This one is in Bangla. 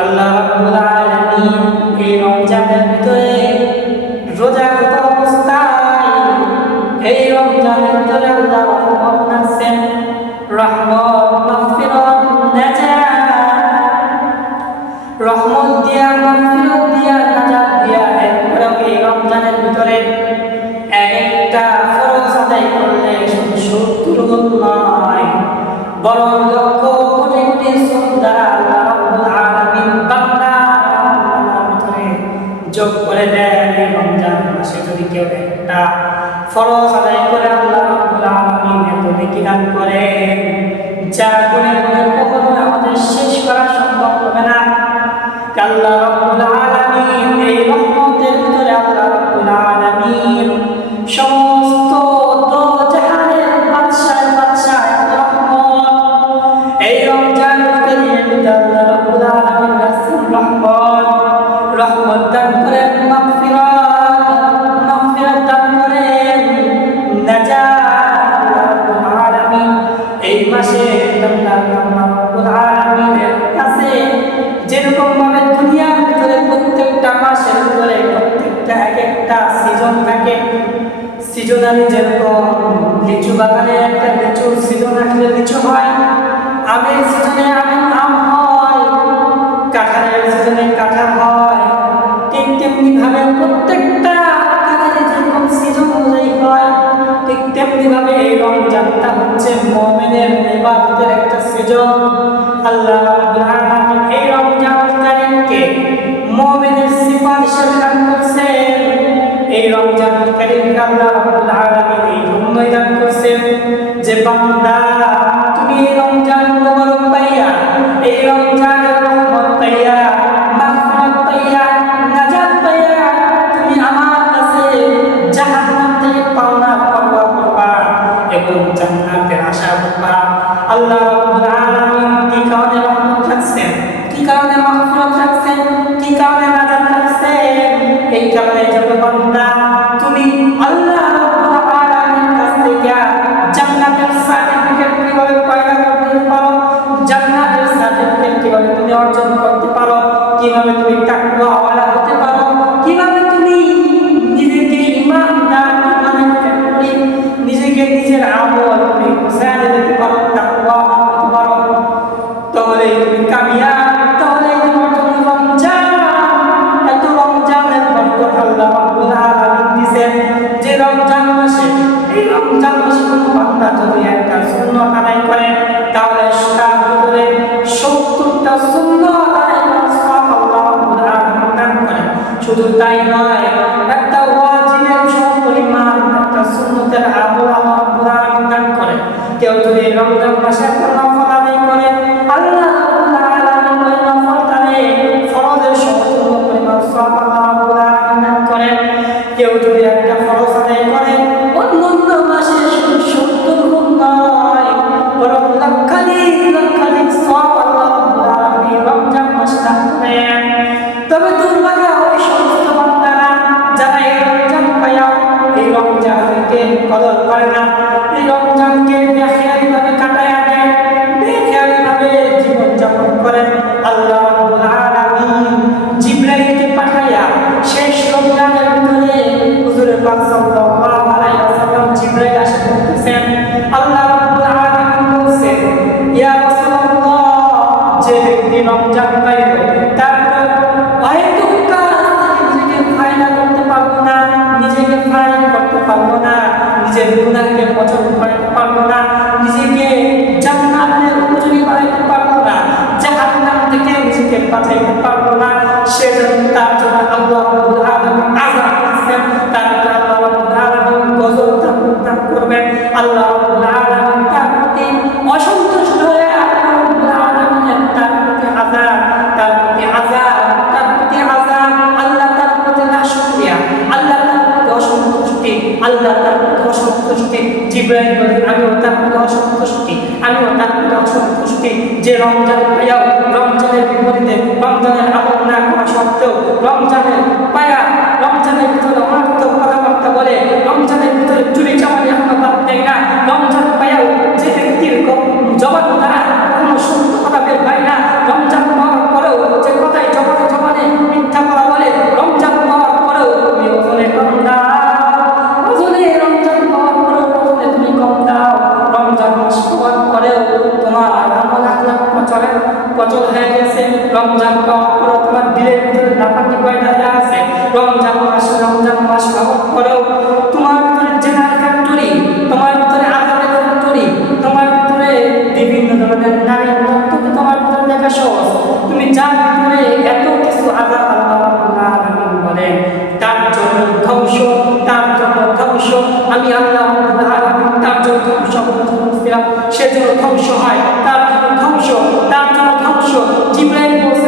আল্লাহ রাব্বুল আলামিন এই রমজানের ভিতরে রোজারত অবস্থায় এই রমজানের ভিতরে আল্লাহ রহমত নাছেন, রহমত, মাগফিরাত, নাজাত, রহমত দিয়া, মাগফিরাত দিয়া, নাজাত দিয়া একবারে এই রমজানের ভিতরে একটা ফরজ আদায় করলে শুধু 70 গুণ নয়, বরং লক্ষ কোটি কোটি সুন্দর আল্লাহ রাব্বুল আলামিন বান্দার ভিতরে যোগ করে দেন। এই রমজান মাসে যদি কেউ একটা ফরজ আদায় করে আল্লাহ রাব্বুল আলামিন এত নেকি দান করে যা গুণে গুণে কখনো আমাদের শেষ করা সম্ভব হবে না। আল্লাহ রাব্বুল আলামিন এই রহমতের ভিতরে আল্লাহ রাব্বুল আলামিন সমস্ত জাহানের বাদশাহ রহমত এই রমজান কারীমের ভিতরে আল্লাহ রাব্বুল আলামিন রাসূল রহমত দান করেন, মাগফিরাত দান করেন, নাজাত। আল্লাহ রাব্বুল আলামিন এই মাসে আল্লাহ রাব্বুল আলামিনের কাছে যেরকম ভাবে দুনিয়ার ভিতরে প্রত্যেকটা মাসের ভিতরে প্রত্যেকটা একটা সিজন থাকে, সিজনালি যেরকম লিচু বাগানে একটা লিচুর সিজন আসলে লিচু হয়, আমের সিজনে আম হয়, কাঁঠালের সিজনে কাঁঠাল হয়, ঠিক তেমনি ভাবে প্রত্যেকটা কাজে যেরকম সিজন অনুযায়ী হয়, ঠিক তেমনি ভাবে এই রমজানটা হচ্ছে মুমিনের ইবাদতের একটা সিজন। আল্লাহ রাব্বুল আলামিন এই রমজান কারীমকে মুমিনের সিফাত হিসেবে দান করেছেন। এই রমজান কারীমকে আল্লাহ রাব্বুল আলামিন এই ধন্য দান করেছেন যে বান্দা তুমি এই রমজান মুবারক পাইয়া, এই রমজানের রহমত পাইয়া, মাগফিরাত পাইয়া, নাজাত পাইয়া তুমি আমার কাছে জাহান্নাম থেকে পাওনা পাওয়া করবা এবং জান্নাতের আশা করবা। আল্লাহ রাব্বুল আলামিন কি কারণে রহমত রাখছেন, কি কারণে মাগফিরাত রাখছেন, কি কারণে নাজাত রাখছেন? এই কারণে যত বান্দা তুমি আল্লাহ রাব্বুল আলামিনের কাছ থেকে জান্নাতের সার্টিফিকেট কিভাবে পয়দা করতে পারো, জান্নাতের সার্টিফিকেট কিভাবে তুমি অর্জন করতে পারো, কিভাবে তুমি তাকওয়াওয়ালা হতে পারো, কিভাবে তুমি নিজেকে ঈমানদার, ঈমানের ফ্যাক্টরি, নিজেকে নিজের আমল তুমি গোছায় নিতে পারো, তাকওয়াওয়ালা হতে পারো, তাহলে তুমি কামিয়াব, তাহলে তোমার জন্য রমজান। এত রমজানের বরকত আল্লাহ রাব্বুল আলামিন দিয়েছেন যে রমজান মাসে, এই রমজান মাসে কোনো বান্দা যদি একটা সুন্নাত আদায় করে তাহলে তার ভিতরে 70টা সুন্নাত আদায় করার সওয়াব আল্লাহ রাব্বুল আলামিন দান করেন। শুধু তাই নয়, একটা ওয়াজিবের সমপরিমাণ একটা সুন্নতের আমল আল্লাহ রাব্বুল আলামিন দান করেন। কেউ যদি রমজান মাসে একটা নফল আদায় করে আল্লাহ রাব্বুল আলামিন ওই নফলটারে ফরজের সমতুল্য পরিমাণ সওয়াব আল্লাহ রাব্বুল আলামিন দান করেন। কেউ যদি একটা ফরজ আদায় করে অন্যান্য মাসে 70 গুণ নয়, বরং লক্ষাধিক সওয়াব আল্লাহ রাব্বুল আলামিন রমজান মাসে দান করেন। তবে দুর্ভাগ্য ওই সমস্ত বান্দারা যারা এই রমজান পাইয়া এই রমজানকে কদর করে না, এই রমজানকে বেখেয়ালিভাবে কাটায়া দেয়, বেখেয়ালিভাবে জীবনযাপন করেন। আল্লাহ রাব্বুল আলামিন জিবরাইলকে পাঠাইয়া শেষ রমজানের ভিতরে হুজুর পাক সাল্লাল্লাহু আলাইহি ওয়াসাল্লাম জিবরাইল এসে বলতেছেন, আল্লাহ রাব্বুল আলামিন বলছেন, ইয়া রাসূলুল্লাহ, যে ব্যক্তি রমজান পাইল তারপর হয়তো নিজেকে ফায়দা করতে পারবো না, নিজেকে ফায়দা করতে পারবো না, নিজের গুনাহকে মোচন করতে পারবো না, নিজেকে জান্নাতের উপযোগী বানাইতে পারবো না, জাহান্নাম থেকে নিজেকে বাঁচাইতে পারবো না, সেজন্য তার জন্য আল্লাহ রাব্বুল আলামিন আযাব দিচ্ছেন, তার আল্লাহ রাব্বুল আলামিন গজব দান করবেন। আল্লাহ রাব্বুল আলামিন তার প্রতি অসন্তুষ্ট হয়ে আল্লাহ রাব্বুল আলামিন তার প্রতি আযাব, আল্লাহ তার প্রতি নাশুকরিয়া, আল্লাহ তার প্রতি অসন্তুষ্টি, আল্লাহ তার প্রতি অসন্তুষ্টি। জিবরাইল বলেন, আমিও তার প্রতি অসন্তুষ্টি, আমিও তার প্রতি অসন্তুষ্টি যে রমজান পাইয়াও রমজানের বিপরীতে রমজানের আমল না করা সত্ত্বেও রমজানের পায়া, রমজানের ভিতরে অনর্থক কথাবার্তা বলে, রমজানের ভিতরে চুরি চামারি এখনো বাদ দেয় না, রমজান পাইয়াও যে ব্যক্তির জবান দ্বারা কোনো সত্য কথা বের হয় না, রমজান পাওয়ার পরেও যে কথা পচন হয়ে গেছে, রমজান পাওয়ার পর তোমার দিলের ভিতরে নাপাকি পয়দা হয়ে আছে, রমজান মাস পাওয়ার পরেও তোমার ভিতরে জেনার ফ্যাক্টরি, তোমার ভিতরে আজাদের ফ্যাক্টরি, তোমার ভিতরে বিভিন্ন ধরনের নারীর তত্ত্বকে তোমার ভিতরে দেখা সহজ, তুমি যার ভিতরে এত কিছু আজাদ আল্লাহ রাব্বুল আলামিন বলেন তার জন্য ধ্বংস, তার জন্য ধ্বংস, আমি আল্লাহ রাব্বুল আলামিন তার জন্য ধ্বংস বলছিলাম, সে যেন ধ্বংস হয়, তার জন্য ধ্বংস, তার জন্য ধ্বংস। জিবরাইল বলছে